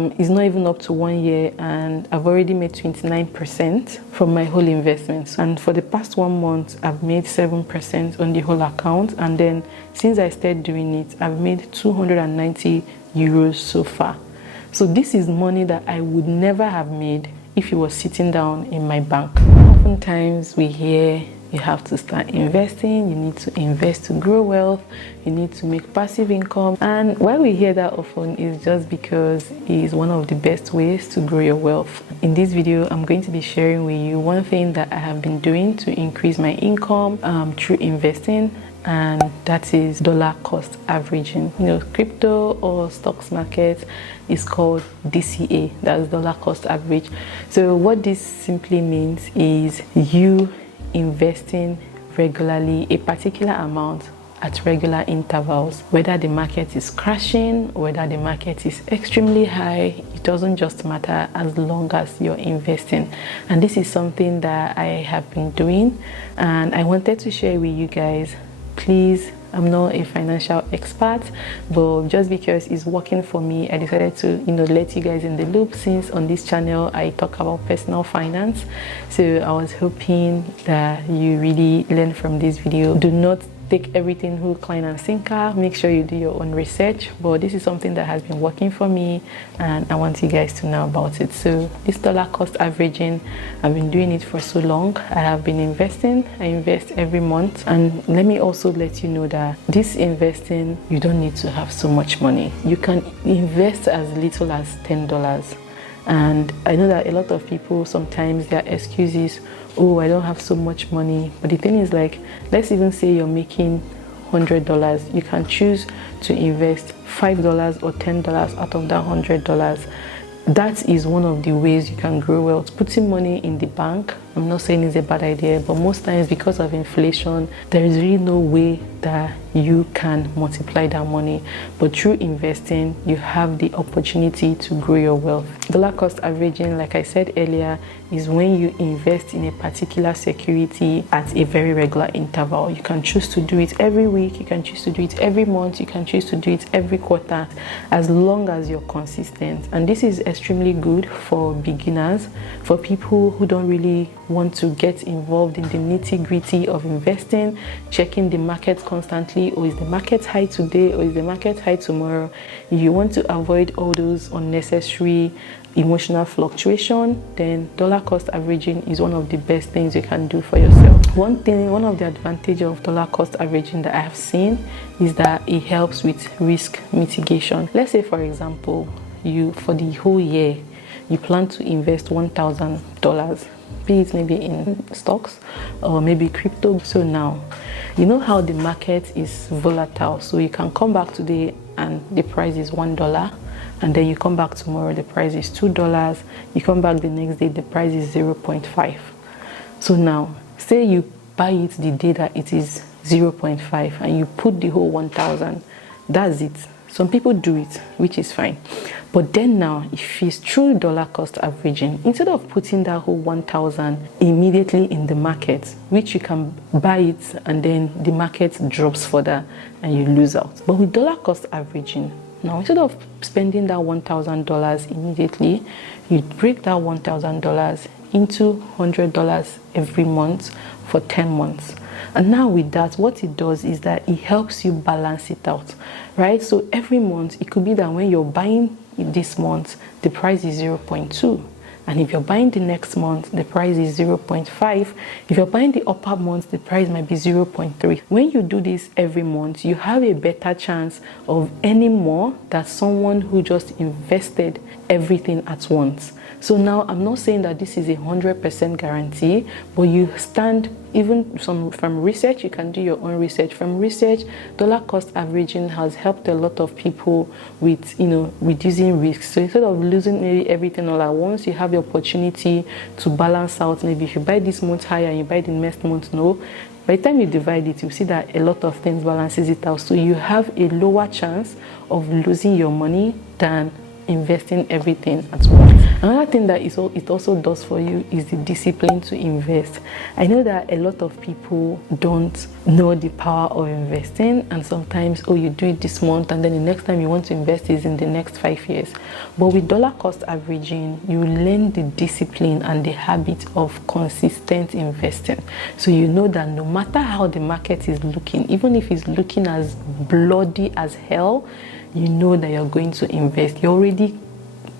It's not even up to 1 year and I've already made 29% from my whole investments. And for the past 1 month, I've made 7% on the whole account. And then since I started doing it, I've made 290 euros so far. So this is money that I would never have made if it was sitting down in my bank. Oftentimes we hear you have to start investing, you need to invest to grow wealth, you need to make passive income. And why we hear that often is just because it is one of the best ways to grow your wealth. In this video, I'm going to be sharing with you one thing that I have been doing to increase my income through investing, and that is dollar cost averaging. You know, crypto or stocks market is called DCA, that's dollar cost average. So what this simply means is you investing regularly a particular amount at regular intervals, whether the market is crashing, whether the market is extremely high, it doesn't just matter as long as you're investing. And this is something that I have been doing and I wanted to share with you guys. Please, I'm not a financial expert, but just because it's working for me, I decided to, let you guys in the loop, since on this channel I talk about personal finance. So I was hoping that you really learn from this video. Do not take everything hook, line and sinker. Make sure you do your own research, but this is something that has been working for me and I want you guys to know about it. So this dollar cost averaging, I've been doing it for so long. I have been investing. I invest every month, and let me also let you know that this investing, you don't need to have so much money. You can invest as little as $10. And I know that a lot of people, sometimes their excuse is, oh, I don't have so much money. But the thing is, like, let's even say you're making $100. You can choose to invest $5 or $10 out of that $100. That is one of the ways you can grow wealth. Putting money in the bank, I'm not saying it's a bad idea, but most times because of inflation, there is really no way that you can multiply that money. But through investing, you have the opportunity to grow your wealth. Dollar cost averaging, like I said earlier, is when you invest in a particular security at a very regular interval. You can choose to do it every week, you can choose to do it every month, you can choose to do it every quarter, as long as you're consistent. And this is extremely good for beginners, for people who don't really want to get involved in the nitty-gritty of investing, checking the market constantly. Or is the market high today, or is the market high tomorrow? You want to avoid all those unnecessary emotional fluctuation, then dollar cost averaging is one of the best things you can do for yourself. One of the advantages of dollar cost averaging that I have seen is that it helps with risk mitigation. Let's say, for example, for the whole year you plan to invest $1,000, be it maybe in stocks or maybe crypto. So now, you know how the market is volatile. So you can come back today and the price is $1, and then you come back tomorrow, the price is $2. You come back the next day, the price is 0.5. So now, say you buy it the day that it is 0.5 and you put the whole 1,000. That's it. Some people do it, which is fine. But then now, if it's true dollar cost averaging, instead of putting that whole 1,000 immediately in the market, which you can buy it and then the market drops further and you lose out. But with dollar cost averaging, now instead of spending that $1,000 immediately, you break that $1,000 into $100 every month for 10 months. And now with that, what it does is that it helps you balance it out, right? So every month, it could be that when you're buying this month, the price is 0.2. And if you're buying the next month, the price is 0.5. If you're buying the upper month, the price might be 0.3. When you do this every month, you have a better chance of earning more than someone who just invested everything at once. So now, I'm not saying that this is a 100% guarantee, but you stand, even from research, you can do your own research. From research, dollar cost averaging has helped a lot of people with, reducing risks. So instead of losing maybe everything all at once, you have the opportunity to balance out. Maybe if you buy this month higher and you buy the next month low, by the time you divide it, you see that a lot of things balances it out. So you have a lower chance of losing your money than investing everything at once. Another thing that it also does for you is the discipline to invest. I know that a lot of people don't know the power of investing, and sometimes, oh, you do it this month and then the next time you want to invest is in the next 5 years. But with dollar cost averaging, you learn the discipline and the habit of consistent investing. So you know that no matter how the market is looking, even if it's looking as bloody as hell, you know that you're going to invest. You're already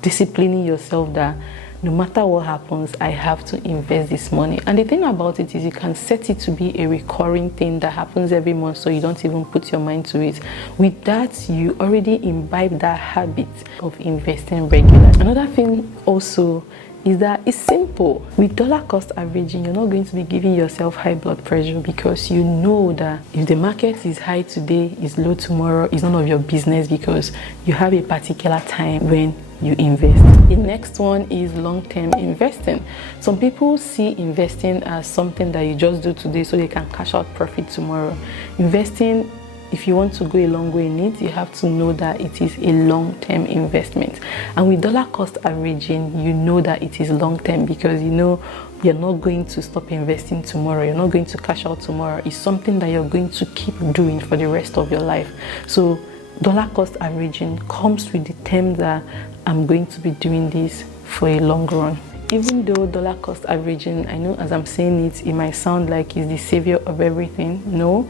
disciplining yourself that no matter what happens, I have to invest this money. And the thing about it is you can set it to be a recurring thing that happens every month, so you don't even put your mind to it. With that, you already imbibe that habit of investing regularly. Another thing also is that it's simple. With dollar cost averaging, you're not going to be giving yourself high blood pressure, because you know that if the market is high today, is low tomorrow, it's none of your business, because you have a particular time when you invest. The next one is long-term investing. Some people see investing as something that you just do today so they can cash out profit tomorrow. Investing, if you want to go a long way in it, you have to know that it is a long-term investment. And with dollar cost averaging, you know that it is long-term, because you know you're not going to stop investing tomorrow. You're not going to cash out tomorrow. It's something that you're going to keep doing for the rest of your life. So dollar cost averaging comes with the term that I'm going to be doing this for a long run. Even though dollar cost averaging, I know as I'm saying it, it might sound like it's the savior of everything. No,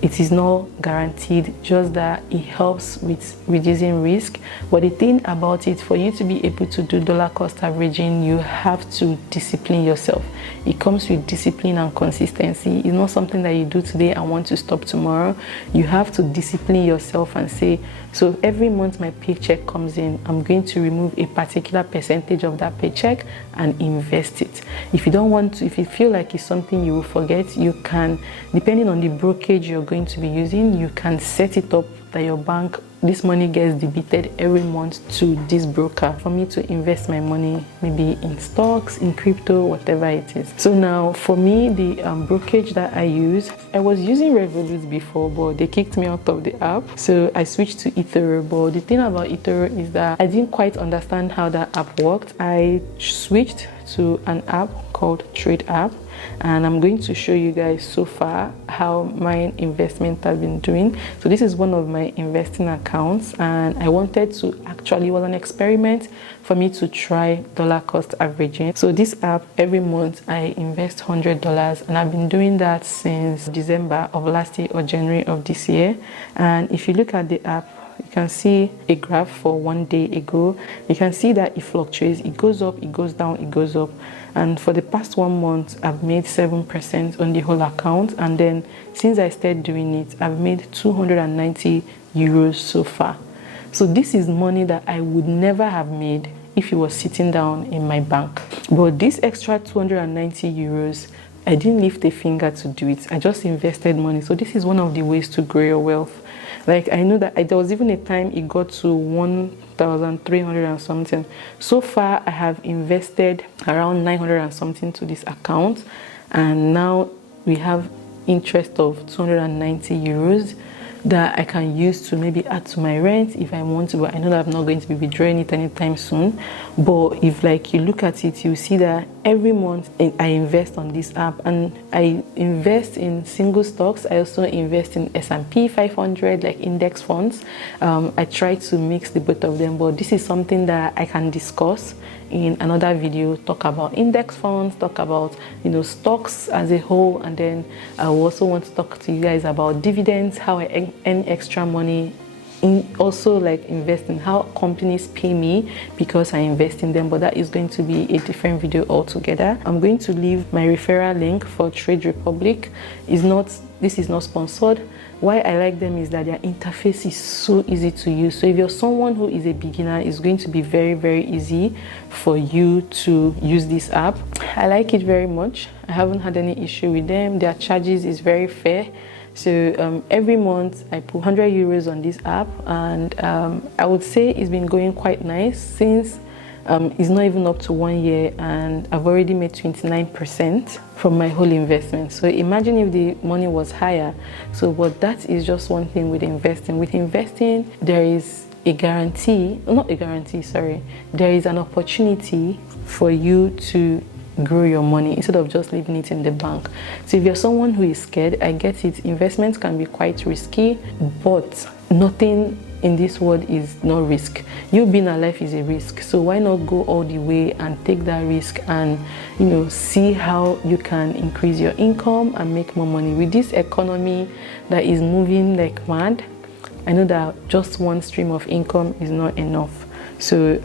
it is not guaranteed, just that it helps with reducing risk. But the thing about it, for you to be able to do dollar cost averaging, you have to discipline yourself. It comes with discipline and consistency. It's not something that you do today and want to stop tomorrow. You have to discipline yourself and say, so every month my paycheck comes in, I'm going to remove a particular percentage of that paycheck and invest it. If you don't want to, if you feel like it's something you will forget, you can, depending on the brokerage you're going to be using, you can set it up that your bank, this money gets debited every month to this broker for me to invest my money, maybe in stocks, in crypto, whatever it is. So now for me, the brokerage that I use, I was using Revolut before, but they kicked me out of the app, so I switched to eToro. But the thing about eToro is that I didn't quite understand how that app worked. I switched to an app called TradeApp, and I'm going to show you guys so far how my investment has been doing. So this is one of my investing accounts, and I wanted to actually, it was an experiment for me to try dollar cost averaging. So this app, every month I invest $100, and I've been doing that since December of last year or January of this year. And if you look at the app, you can see a graph for 1 day ago. You can see that it fluctuates. It goes up, it goes down, it goes up. And for the past 1 month, I've made 7% on the whole account. And then since I started doing it, I've made 290 euros so far. So this is money that I would never have made if it was sitting down in my bank. But this extra 290 euros, I didn't lift a finger to do it. I just invested money. So this is one of the ways to grow your wealth. Like, I know that there was even a time it got to 1,300 and something. So far, I have invested around 900 and something to this account. And now we have interest of 290 euros that I can use to maybe add to my rent if I want to. But I know that I'm not going to be withdrawing it anytime soon. But if like you look at it, you see that every month I invest on this app, and I invest in single stocks. I also invest in S&P 500, like index funds. I try to mix the both of them, but this is something that I can discuss in another video. Talk about index funds, talk about, you know, stocks as a whole, and then I also want to talk to you guys about dividends, how I earn extra money, in also like investing, how companies pay me because I invest in them. But that is going to be a different video altogether. I'm going to leave my referral link for Trade Republic. This is not sponsored. Why I like them is that their interface is so easy to use. So if you're someone who is a beginner, it's going to be very, very easy for you to use this app. I like it very much. I haven't had any issue with them. Their charges is very fair. So every month I put 100 euros on this app, and I would say it's been going quite nice since it's not even up to 1 year, and I've already made 29% from my whole investment. So imagine if the money was higher. So but that is just one thing with investing. With investing, there is a guarantee, not a guarantee, sorry, there is an opportunity for you to grow your money instead of just leaving it in the bank. So if you're someone who is scared, I get it, investments can be quite risky, but nothing in this world is no risk. You being alive is a risk, so why not go all the way and take that risk and, you know, see how you can increase your income and make more money. With this economy that is moving like mad, I know that just one stream of income is not enough. So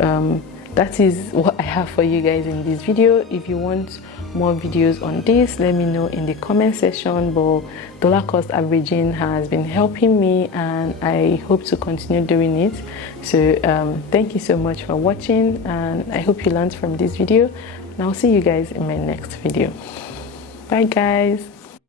that is what I have for you guys in this video. If you want more videos on this, let me know in the comment section. But dollar cost averaging has been helping me, and I hope to continue doing it. So thank you so much for watching, and I hope you learned from this video, and I'll see you guys in my next video. Bye guys.